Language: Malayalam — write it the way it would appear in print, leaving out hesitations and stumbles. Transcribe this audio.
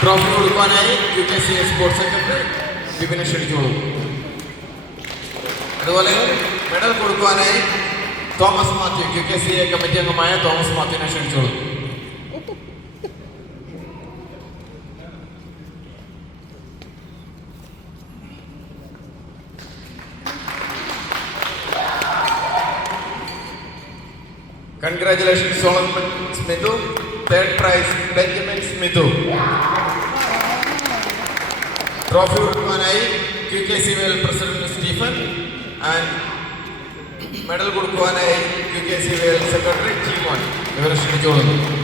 ട്രോഫി കൊടുക്കാനായി UKC സ്പോർട്സ് സെക്രട്ടറി വിപിനെ ക്ഷണിച്ചോളൂ. അതുപോലെ മെഡൽ കൊടുക്കാനായി തോമസ് മാത്യു, UKC കമ്മിറ്റി അംഗമായ തോമസ് മാത്യുവിനെ ക്ഷണിച്ചോളൂ. Congratulations Solomon Smithu. Third prize Benjamin Smithu. Trophy കൊടുക്കാനായി QKCVL President Stephen and medal കൊടുക്കാനായി QKCVL Secretary Jimon. ഇവരെ ക്ഷണിച്ചോളുന്നു.